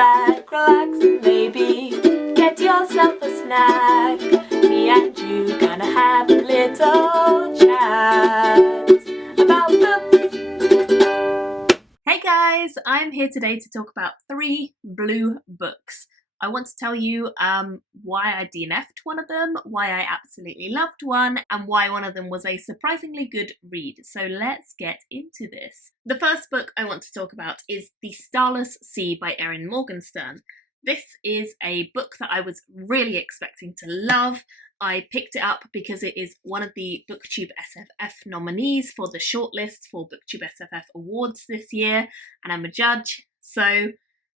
back, relax, and maybe get yourself a snack. Me and you gonna have a little chat about books. Hey guys, I'm here today to talk about 3 blue books. I want to tell you why I DNF'd one of them, why I absolutely loved one, and why one of them was a surprisingly good read. So let's get into this. The first book I want to talk about is The Starless Sea by Erin Morgenstern. This is a book that I was really expecting to love. I picked it up because it is one of the BookTube SFF nominees for the shortlist for BookTube SFF Awards this year, and I'm a judge, so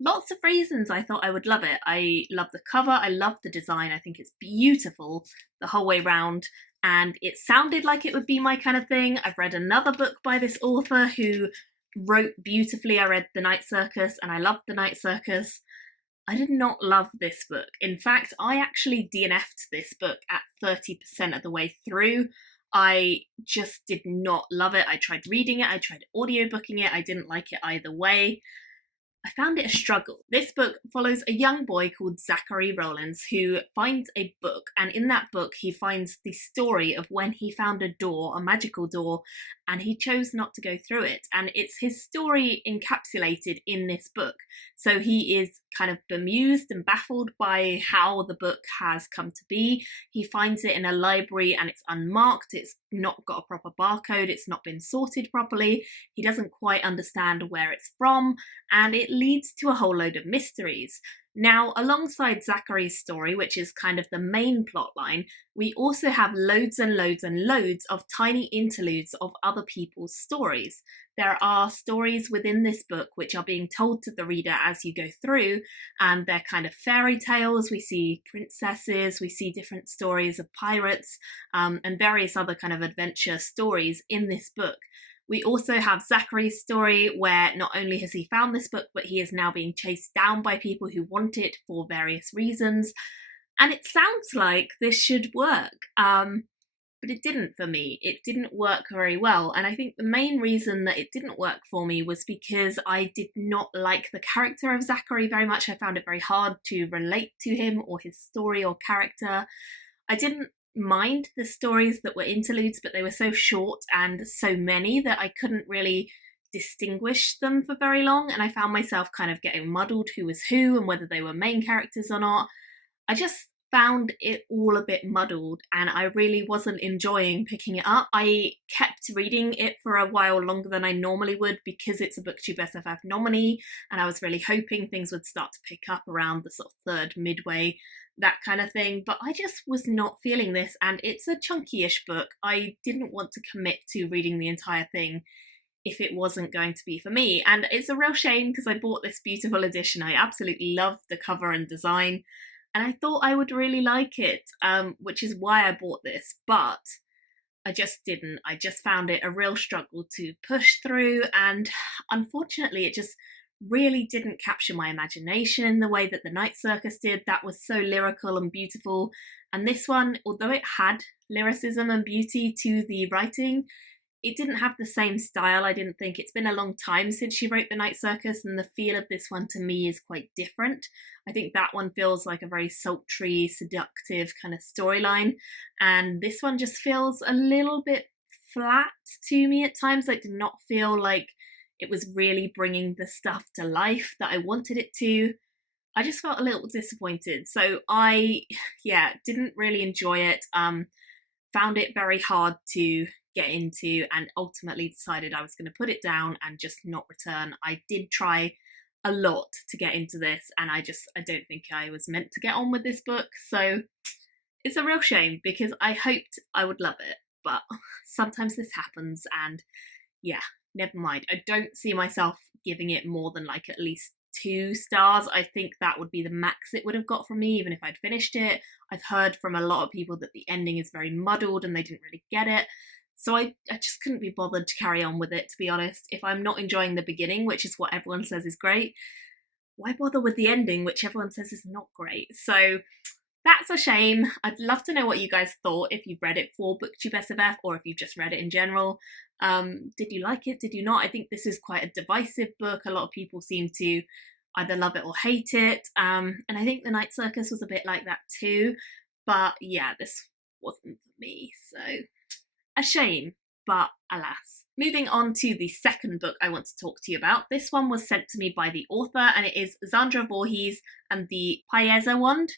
lots of reasons I thought I would love it. I love the cover, I love the design, I think it's beautiful the whole way round, and it sounded like it would be my kind of thing. I've read another book by this author who wrote beautifully. I read The Night Circus and I loved The Night Circus. I did not love this book. In fact, I actually DNF'd this book at 30% of the way through. I just did not love it. I tried reading it, I tried audiobooking it, I didn't like it either way. I found it a struggle. This book follows a young boy called Zachary Rollins who finds a book, and in that book he finds the story of when he found a door, a magical door, and he chose not to go through it. And it's his story encapsulated in this book. So he is kind of bemused and baffled by how the book has come to be. He finds it in a library and it's unmarked, it's not got a proper barcode, it's not been sorted properly, he doesn't quite understand where it's from, and it leads to a whole load of mysteries. Now, alongside Zachary's story, which is kind of the main plot line, we also have loads and loads and loads of tiny interludes of other people's stories. There are stories within this book which are being told to the reader as you go through, and they're kind of fairy tales. We see princesses, we see different stories of pirates, and various other kind of adventure stories in this book. We also have Zachary's story where not only has he found this book, but he is now being chased down by people who want it for various reasons. And it sounds like this should work, but it didn't for me. It didn't work very well. And I think the main reason that it didn't work for me was because I did not like the character of Zachary very much. I found it very hard to relate to him or his story or character. I didn't mind the stories that were interludes, but they were so short and so many that I couldn't really distinguish them for very long, and I found myself kind of getting muddled who was who and whether they were main characters or not. I just found it all a bit muddled and I really wasn't enjoying picking it up. I kept reading it for a while longer than I normally would because it's a BookTube SFF nominee, and I was really hoping things would start to pick up around the sort of third midway, that kind of thing, but I just was not feeling this, and it's a chunky-ish book. I didn't want to commit to reading the entire thing if it wasn't going to be for me, and it's a real shame because I bought this beautiful edition. I absolutely loved the cover and design, and I thought I would really like it, which is why I bought this, but I just didn't. I just found it a real struggle to push through, and unfortunately it just really didn't capture my imagination in the way that The Night Circus did. That was so lyrical and beautiful, and this one, although it had lyricism and beauty to the writing, it didn't have the same style. I didn't think. It's been a long time since she wrote The Night Circus, and the feel of this one to me is quite different. I think that one feels like a very sultry, seductive kind of storyline, and this one just feels a little bit flat to me at times. I did not feel like it was really bringing the stuff to life that I wanted it to. I just felt a little disappointed. So I, didn't really enjoy it. Found it very hard to get into, and ultimately decided I was going to put it down and just not return. I did try a lot to get into this, and I don't think I was meant to get on with this book. So it's a real shame because I hoped I would love it, but sometimes this happens, and yeah, never mind. I don't see myself giving it more than like at least 2 stars. I think that would be the max it would have got from me, even if I'd finished it. I've heard from a lot of people that the ending is very muddled and they didn't really get it. So I just couldn't be bothered to carry on with it, to be honest. If I'm not enjoying the beginning, which is what everyone says is great, why bother with the ending, which everyone says is not great? So that's a shame. I'd love to know what you guys thought, if you've read it for BookTube SFF or if you've just read it in general. Did you like it? Did you not? I think this is quite a divisive book. A lot of people seem to either love it or hate it. And I think The Night Circus was a bit like that too. But yeah, this wasn't for me, so a shame, but alas. Moving on to the second book I want to talk to you about. This one was sent to me by the author, and it is Zandra Voorhies and the Paesa Wand.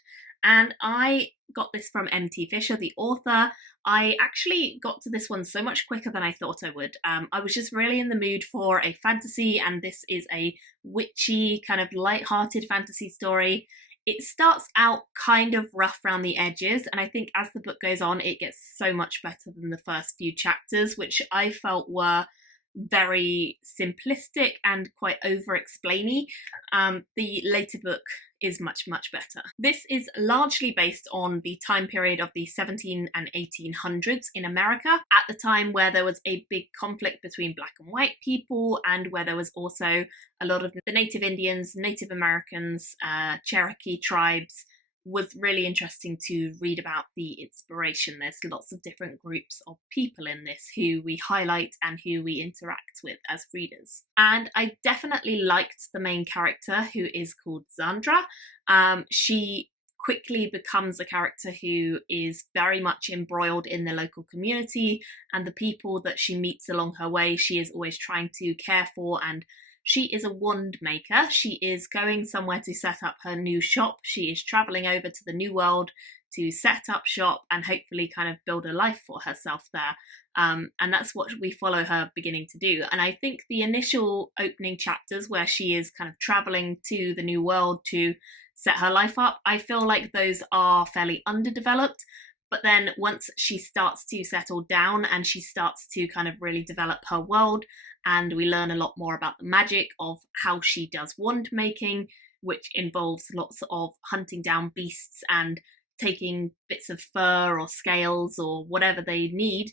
And I got this from M.T. Fisher, the author. I actually got to this one so much quicker than I thought I would. I was just really in the mood for a fantasy, and this is a witchy, kind of light-hearted fantasy story. It starts out kind of rough around the edges, and I think as the book goes on, it gets so much better than the first few chapters, which I felt were very simplistic and quite over-explainy. The later book is much, much better. This is largely based on the time period of the 17 and 1800s in America, at the time where there was a big conflict between black and white people, and where there was also a lot of the Native Indians, Native Americans, Cherokee tribes. Was really interesting to read about the inspiration. There's lots of different groups of people in this who we highlight and who we interact with as readers. And I definitely liked the main character, who is called Zandra. She quickly becomes a character who is very much embroiled in the local community, and the people that she meets along her way she is always trying to care for. And she is a wand maker. She is going somewhere to set up her new shop. She is travelling over to the New World to set up shop and hopefully kind of build a life for herself there. And that's what we follow her beginning to do. And I think the initial opening chapters where she is kind of travelling to the New World to set her life up, I feel like those are fairly underdeveloped. But then once she starts to settle down and she starts to kind of really develop her world, and we learn a lot more about the magic of how she does wand making, which involves lots of hunting down beasts and taking bits of fur or scales or whatever they need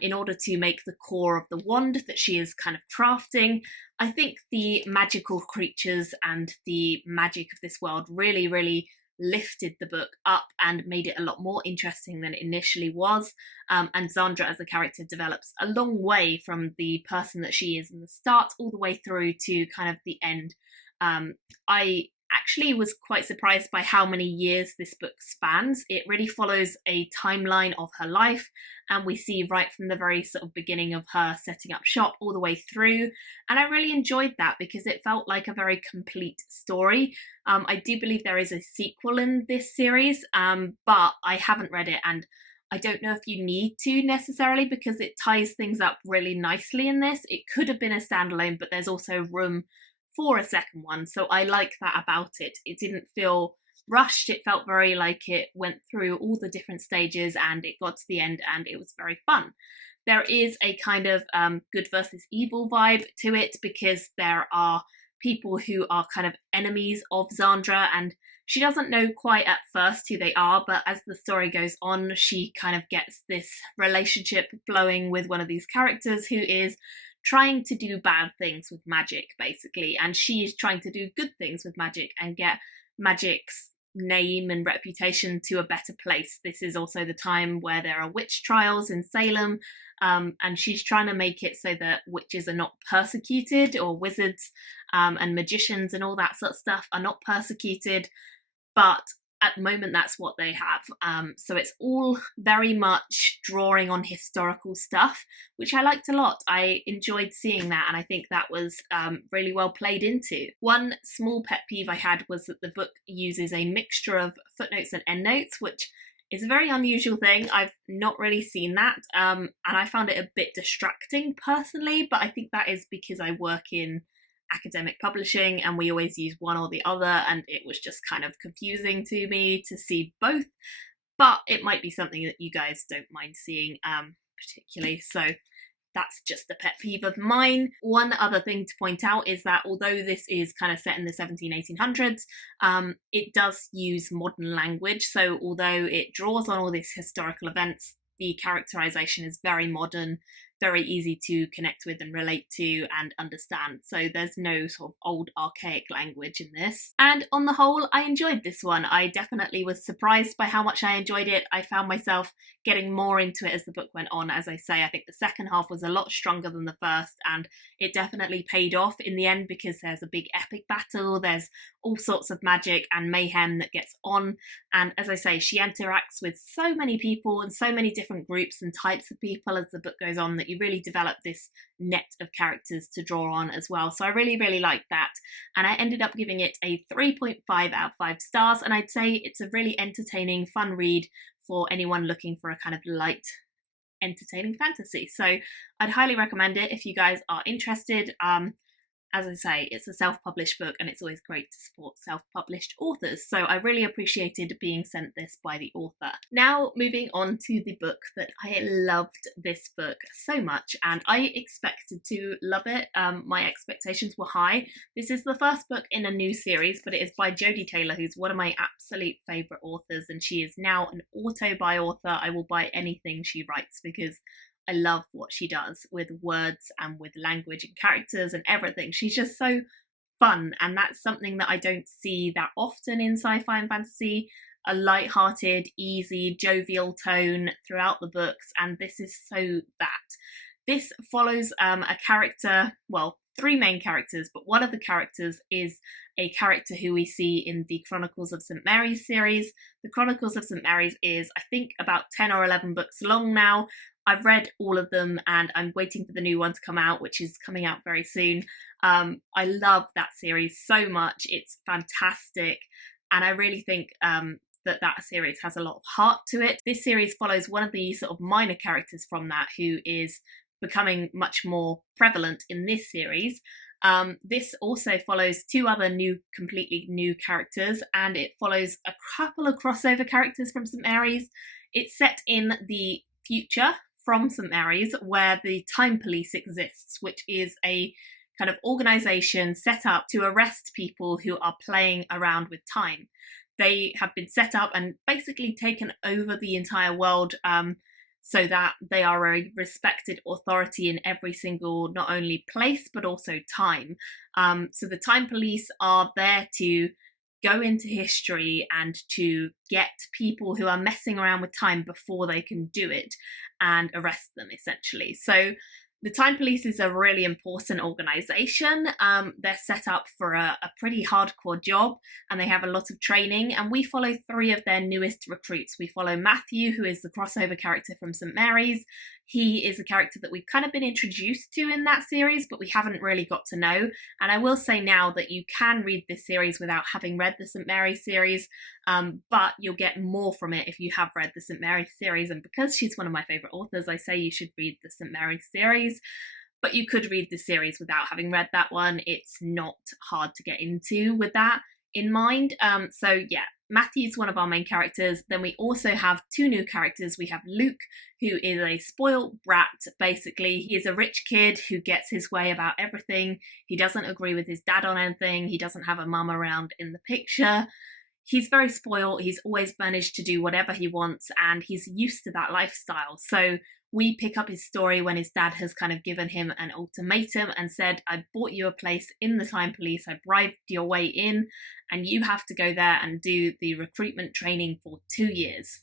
in order to make the core of the wand that she is kind of crafting. I think the magical creatures and the magic of this world really, really lifted the book up and made it a lot more interesting than it initially was. And Zandra as a character develops a long way from the person that she is in the start all the way through to kind of the end. I actually was quite surprised by how many years this book spans. It really follows a timeline of her life, and we see right from the very sort of beginning of her setting up shop all the way through. And I really enjoyed that because it felt like a very complete story. I do believe there is a sequel in this series, but I haven't read it, and I don't know if you need to necessarily because it ties things up really nicely in this. It could have been a standalone, but there's also room for a second one, so I like that about it. It didn't feel rushed, it felt very like it went through all the different stages and it got to the end and it was very fun. There is a kind of good versus evil vibe to it because there are people who are kind of enemies of Zandra, and she doesn't know quite at first who they are, but as the story goes on, she kind of gets this relationship flowing with one of these characters who is trying to do bad things with magic, basically, and she is trying to do good things with magic and get magic's name and reputation to a better place. This is also the time where there are witch trials in Salem, and she's trying to make it so that witches are not persecuted, or wizards and magicians and all that sort of stuff are not persecuted, but at the moment that's what they have. So it's all very much drawing on historical stuff, which I liked a lot. I enjoyed seeing that, and I think that was really well played into. One small pet peeve I had was that the book uses a mixture of footnotes and endnotes, which is a very unusual thing. I've not really seen that, and I found it a bit distracting personally, but I think that is because I work in academic publishing and we always use one or the other, and it was just kind of confusing to me to see both, but it might be something that you guys don't mind seeing particularly, so that's just a pet peeve of mine. One other thing to point out is that although this is kind of set in the 1700s, it does use modern language, so although it draws on all these historical events, the characterization is very modern, very easy to connect with and relate to and understand. So there's no sort of old archaic language in this. And on the whole, I enjoyed this one. I definitely was surprised by how much I enjoyed it. I found myself getting more into it as the book went on. As I say, I think the second half was a lot stronger than the first, and it definitely paid off in the end because there's a big epic battle, there's all sorts of magic and mayhem that gets on, and as I say, she interacts with so many people and so many different groups and types of people as the book goes on that you really develop this net of characters to draw on as well. So I really, really liked that, and I ended up giving it a 3.5 out of 5 stars, and I'd say it's a really entertaining, fun read for anyone looking for a kind of light, entertaining fantasy. So I'd highly recommend it if you guys are interested. As I say, it's a self-published book and it's always great to support self-published authors. So I really appreciated being sent this by the author. Now moving on to the book that I loved this book so much and I expected to love it. My expectations were high. This is the first book in a new series, but it is by Jodie Taylor, who's one of my absolute favourite authors, and she is now an auto-buy author. I will buy anything she writes because I love what she does with words and with language and characters and everything. She's just so fun, and that's something that I don't see that often in sci-fi and fantasy. A light-hearted, easy, jovial tone throughout the books, and this is so that. This follows a character, well, 3 main characters, but one of the characters is a character who we see in the Chronicles of St. Mary's series. The Chronicles of St. Mary's is, I think, about 10 or 11 books long now. I've read all of them and I'm waiting for the new one to come out, which is coming out very soon. I love that series so much. It's fantastic. And I really think that series has a lot of heart to it. This series follows one of the sort of minor characters from that who is becoming much more prevalent in this series. This also follows 2 other completely new characters, and it follows a couple of crossover characters from St. Mary's. It's set in the future from St. Mary's, where the Time Police exists, which is a kind of organisation set up to arrest people who are playing around with time. They have been set up and basically taken over the entire world so that they are a respected authority in every single, not only place, but also time. So the Time Police are there to go into history and to get people who are messing around with time before they can do it and arrest them, essentially. So the Time Police is a really important organisation. They're set up for a pretty hardcore job and they have a lot of training, and we follow 3 of their newest recruits. We follow Matthew, who is the crossover character from St. Mary's. He is a character that we've kind of been introduced to in that series, but we haven't really got to know. And I will say now that you can read this series without having read the St. Mary's series, but you'll get more from it if you have read the St. Mary's series. And because she's one of my favourite authors, I say you should read the St. Mary's series. But you could read the series without having read that one. It's not hard to get into with that in mind. So yeah, Matthew's one of our main characters. Then we also have 2 new characters. We have Luke, who is a spoiled brat, basically. He is a rich kid who gets his way about everything. He doesn't agree with his dad on anything. He doesn't have a mum around in the picture. He's very spoiled. He's always managed to do whatever he wants, and he's used to that lifestyle. So we pick up his story when his dad has kind of given him an ultimatum and said, I bought you a place in the Time Police, I bribed your way in, and you have to go there and do the recruitment training for 2 years.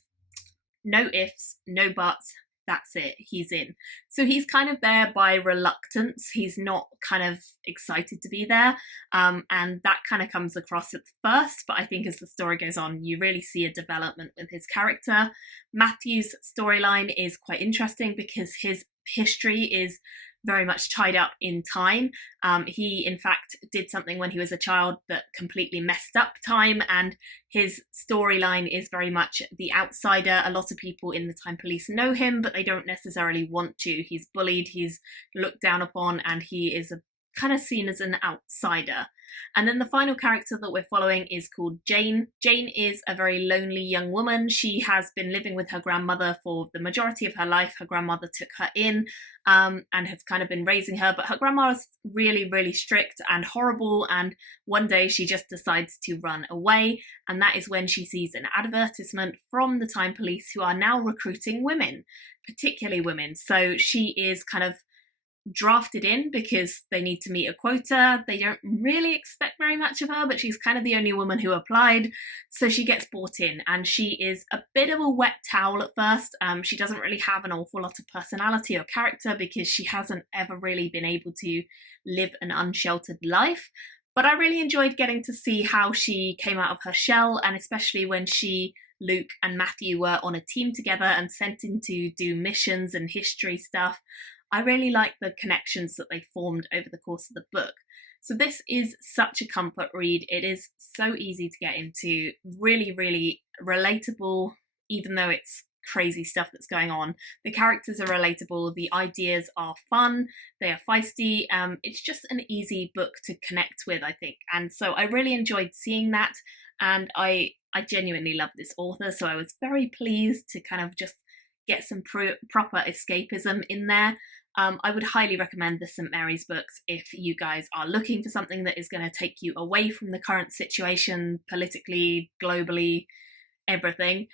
No ifs, no buts, that's it, he's in. So he's kind of there by reluctance. He's not kind of excited to be there, and that kind of comes across at first, but I think as the story goes on you really see a development with his character. Matthew's storyline is quite interesting because his history is very much tied up in time. He in fact did something when he was a child that completely messed up time, and his storyline is very much the outsider. A lot of people in the Time Police know him, but they don't necessarily want to. He's bullied, he's looked down upon, and he is a kind of seen as an outsider. And then the final character that we're following is called Jane. Jane is a very lonely young woman. She has been living with her grandmother for the majority of her life. Her grandmother took her in and has kind of been raising her, but her grandma is really, really strict and horrible, and one day she just decides to run away, and that is when she sees an advertisement from the Time Police, who are now recruiting women, particularly women. So she is kind of drafted in because they need to meet a quota. They don't really expect very much of her, but she's kind of the only woman who applied, so she gets brought in, and she is a bit of a wet towel at first. She doesn't really have an awful lot of personality or character because she hasn't ever really been able to live an unsheltered life, but I really enjoyed getting to see how she came out of her shell, and especially when she, Luke and Matthew were on a team together and sent in to do missions and history stuff. I really like the connections that they formed over the course of the book. So this is such a comfort read. It is so easy to get into, really, really relatable, even though it's crazy stuff that's going on. The characters are relatable, the ideas are fun, they are feisty. It's just an easy book to connect with, I think. And so I really enjoyed seeing that, and I genuinely love this author, so I was very pleased to kind of just get some proper escapism in there. I would highly recommend the St. Mary's books if you guys are looking for something that is going to take you away from the current situation, politically, globally, everything,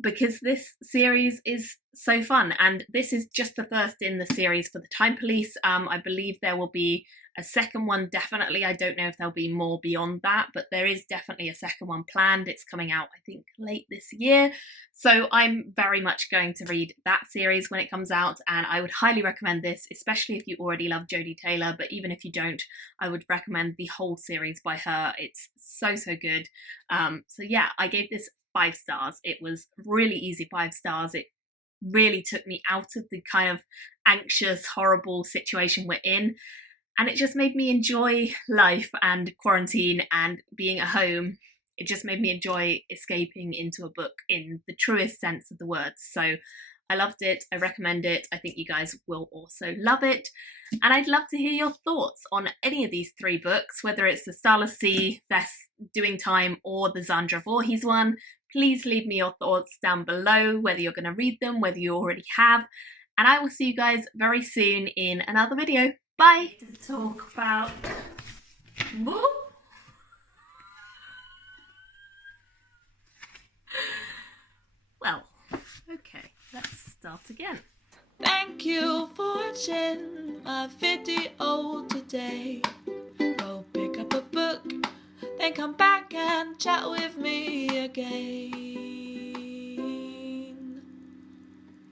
because this series is so fun, and this is just the first in the series for the Time Police. I believe there will be a second one, definitely. I don't know if there'll be more beyond that, but there is definitely a second one planned. It's coming out, I think, late this year, so I'm very much going to read that series when it comes out, and I would highly recommend this, especially if you already love Jodie Taylor, but even if you don't, I would recommend the whole series by her. It's so, so good. So yeah, I gave this 5 stars. It was really easy 5 stars. It really took me out of the kind of anxious, horrible situation we're in, and it just made me enjoy life and quarantine and being at home. It just made me enjoy escaping into a book in the truest sense of the words. So I loved it. I recommend it. I think you guys will also love it. And I'd love to hear your thoughts on any of these 3 books, whether it's the Starless Sea, Best Doing Time, or the Zandra Voorhies one. Please leave me your thoughts down below, whether you're going to read them, whether you already have. And I will see you guys very soon in another video. Bye! To talk about... Woo! Well, okay, let's start again. Thank you for watching my video today. Go pick up a book, then come back and chat with me again.